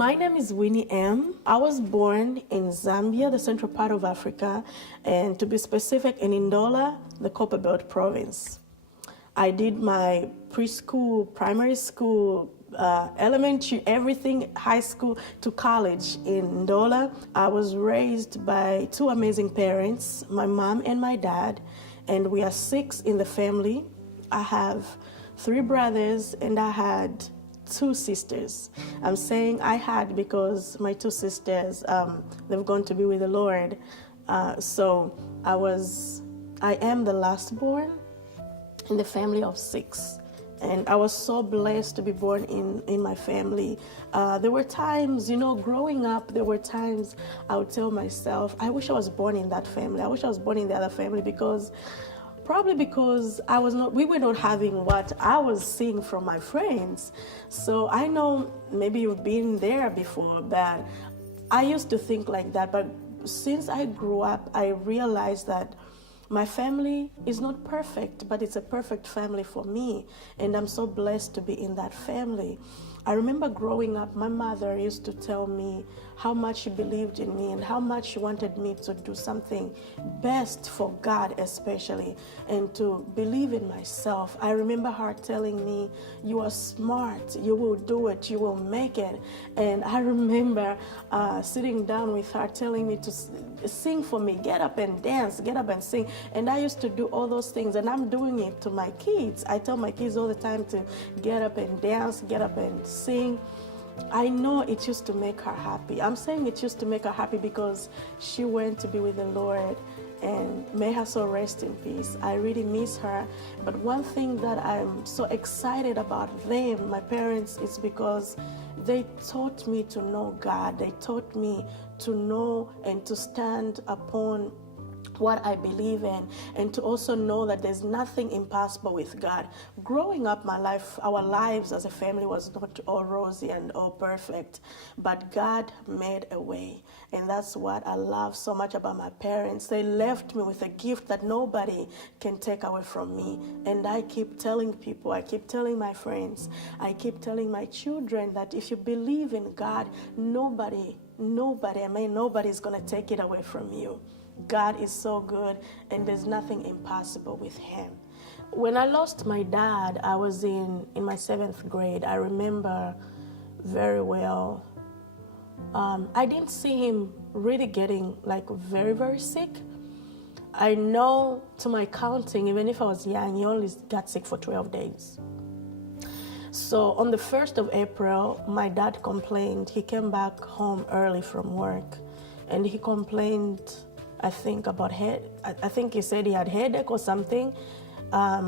My name is Winnie M. I was born in Zambia, the central part of Africa, and to be specific, in Ndola, the Copperbelt province. I did my preschool, primary school, elementary, everything, high school to college in Ndola. I was raised by two amazing parents, my mom and my dad, and we are 6 in the family. I have 3 brothers and I had 2 sisters. I'm saying I had because my 2 sisters, they've gone to be with the Lord. So I am the last born in the family of 6. And I was so blessed to be born in my family. There were times, growing up, there were times I would tell myself, I wish I was born in that family. I wish I was born in the other family probably because we were not having what I was seeing from my friends. So I know maybe you've been there before, but I used to think like that. But since I grew up, I realized that my family is not perfect, but it's a perfect family for me. And I'm so blessed to be in that family. I remember growing up, my mother used to tell me how much she believed in me and how much she wanted me to do something best for God especially, and to believe in myself. I remember her telling me, you are smart, you will do it, you will make it. And I remember sitting down with her telling me to sing for me, get up and dance, get up and sing. And I used to do all those things, and I'm doing it to my kids. I tell my kids all the time to get up and dance, get up and sing. I know it used to make her happy. I'm saying it used to make her happy because she went to be with the Lord, and may her soul rest in peace. I really miss her. But one thing that I'm so excited about them, my parents, is because they taught me to know God. They taught me to know and to stand upon what I believe in, and to also know that there's nothing impossible with God. Growing up my life, our lives as a family was not all rosy and all perfect, but God made a way. And that's what I love so much about my parents. They left me with a gift that nobody can take away from me. And I keep telling people, I keep telling my friends, I keep telling my children that if you believe in God, nobody's gonna take it away from you. God is so good, and there's nothing impossible with him. When I lost my dad, I was in my 7th grade. I remember very well. I didn't see him really getting very, very sick. I know, to my counting, even if I was young, he only got sick for 12 days. So on the 1st of April, my dad complained. He came back home early from work, and he complained, I think, about head. I think he said he had headache or something. My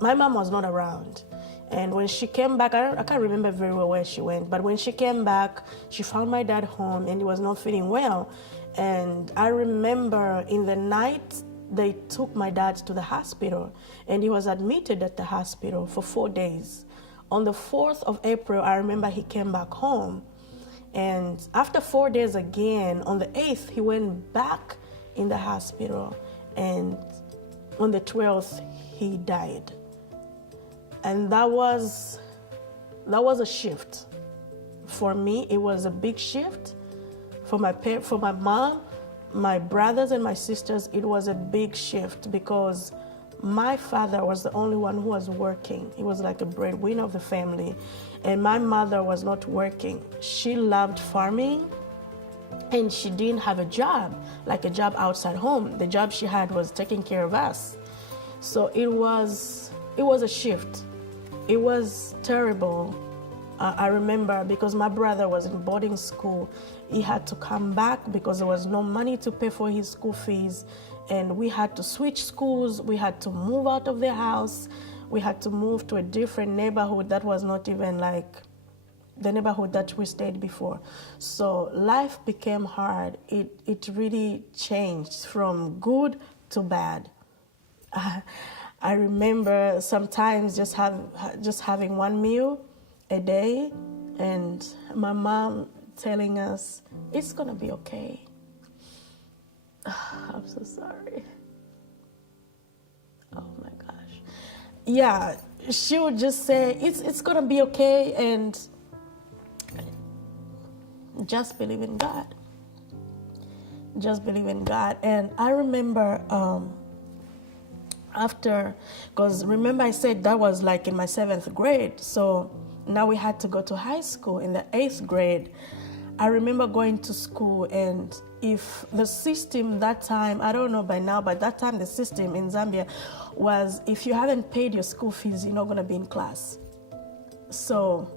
mom was not around. And when she came back, I can't remember very well where she went, but when she came back, she found my dad home and he was not feeling well. And I remember in the night, they took my dad to the hospital, and he was admitted at the hospital for 4 days. On the 4th of April, I remember he came back home. And after 4 days again, on the 8th, he went back in the hospital. And on the 12th, he died. And that was a shift. For me, it was a big shift. For my mom, my brothers and my sisters, it was a big shift because my father was the only one who was working. He was like a breadwinner of the family. And my mother was not working. She loved farming, and she didn't have a job, like a job outside home. The job she had was taking care of us. So it was a shift. It was terrible. I remember because my brother was in boarding school. He had to come back because there was no money to pay for his school fees. And we had to switch schools. We had to move out of the house. We had to move to a different neighborhood that was not even like the neighborhood that we stayed before. So life became hard. It really changed from good to bad. I remember sometimes just having one meal a day, and my mom telling us, it's gonna be okay. I'm so sorry. Oh my gosh. Yeah, she would just say, it's gonna be okay, and just believe in God. Just believe in God. And I remember after, because remember I said that was like in my 7th grade, so now we had to go to high school in the 8th grade. I remember going to school, and if the system that time, I don't know by now, but that time the system in Zambia was, if you haven't paid your school fees, you're not going to be in class. So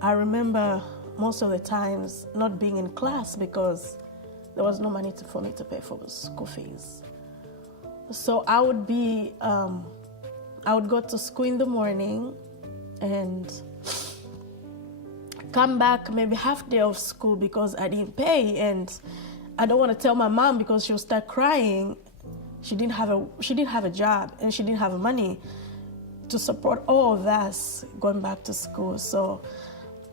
I remember most of the times not being in class because there was no money for me to pay for the school fees. So I would go to school in the morning and come back maybe half day of school because I didn't pay, and I don't want to tell my mom because she'll start crying. She didn't have a job, and she didn't have money to support all of us going back to school. So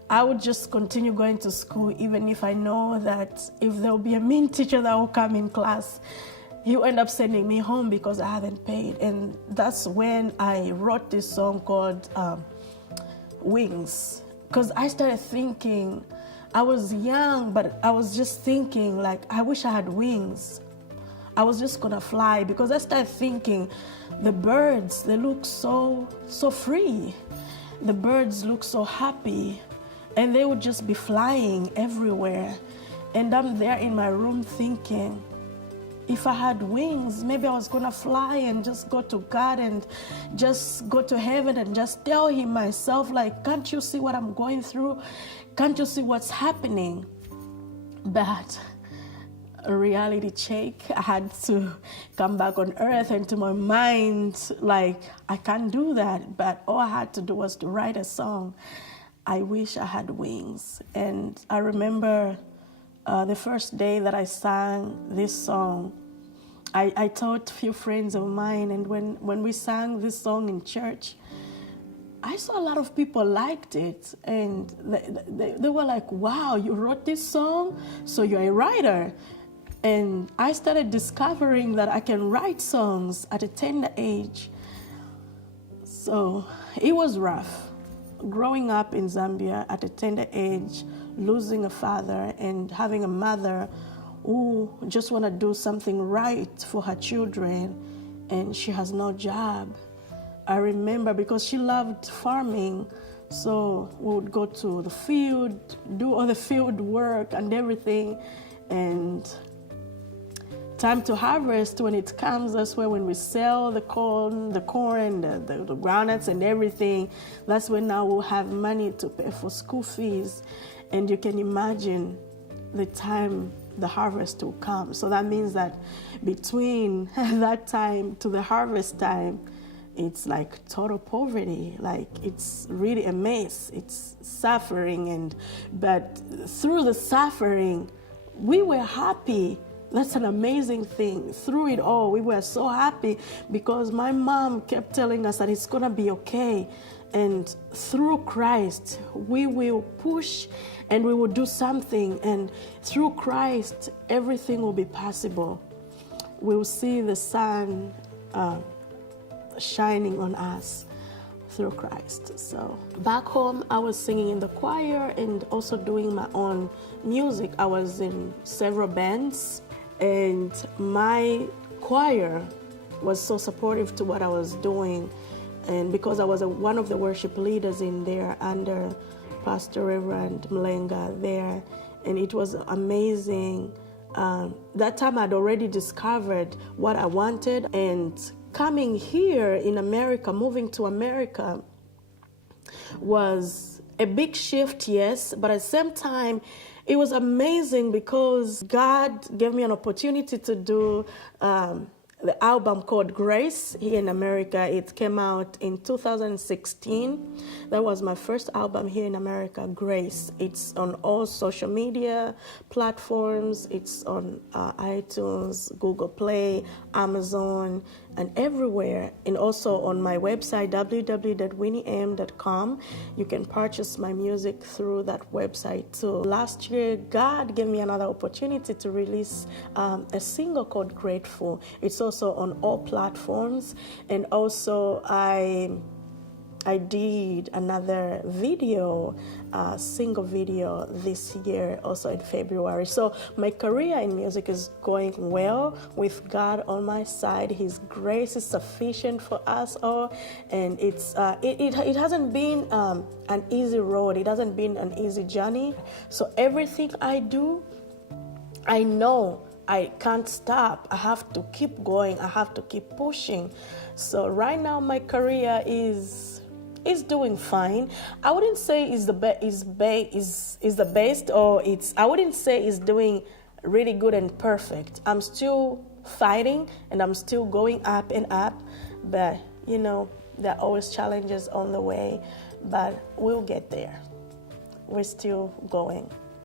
I would just continue going to school, even if I know that if there will be a mean teacher that will come in class, he'll end up sending me home because I haven't paid. And that's when I wrote this song called Wings. Because I started thinking, I was young, but I was just thinking, like, I wish I had wings. I was just gonna fly, because I started thinking, the birds, they look so free. The birds look so happy, and they would just be flying everywhere. And I'm there in my room thinking, if I had wings, maybe I was gonna fly and just go to God and just go to heaven and just tell him myself, like, can't you see what I'm going through? Can't you see what's happening? But a reality check, I had to come back on earth, and to my mind, like, I can't do that. But all I had to do was to write a song, I Wish I Had Wings. And I remember the first day that I sang this song, I taught a few friends of mine, and when we sang this song in church, I saw a lot of people liked it, and they were like, wow, you wrote this song? So you're a writer. And I started discovering that I can write songs at a tender age. So it was rough. Growing up in Zambia at a tender age, losing a father and having a mother who just want to do something right for her children, and she has no job. I remember, because she loved farming, so we would go to the field, do all the field work and everything, and time to harvest, when it comes, that's when we sell the corn, the groundnuts and everything. That's when now we'll have money to pay for school fees. And you can imagine the time the harvest will come. So that means that between that time to the harvest time, it's like total poverty. Like, it's really a mess. It's suffering, but through the suffering, we were happy. That's an amazing thing. Through it all, we were so happy because my mom kept telling us that it's gonna be okay. And through Christ, we will push and we will do something. And through Christ, everything will be possible. We will see the sun shining on us through Christ. So back home, I was singing in the choir and also doing my own music. I was in several bands, and my choir was so supportive to what I was doing. And because I was one of the worship leaders in there under Pastor Reverend Mlenga there, and it was amazing. That time I'd already discovered what I wanted, and coming here in America, moving to America, was a big shift, yes, but at the same time, it was amazing because God gave me an opportunity to do the album called Grace here in America. It came out in 2016. That was my first album here in America, Grace. It's on all social media platforms. It's on iTunes, Google Play, Amazon, and everywhere. And also on my website, www.winniem.com. You can purchase my music through that website too. Last year, God gave me another opportunity to release a single called Grateful. It's also on all platforms. And also I I did another video, single video this year, also in February. So my career in music is going well with God on my side. His grace is sufficient for us all, and it hasn't been an easy road. It hasn't been an easy journey. So everything I do, I know I can't stop. I have to keep going. I have to keep pushing. So right now my career is doing fine. I wouldn't say is the best, or I wouldn't say it's doing really good and perfect. I'm still fighting and I'm still going up and up, but there are always challenges on the way, but we'll get there. We're still going.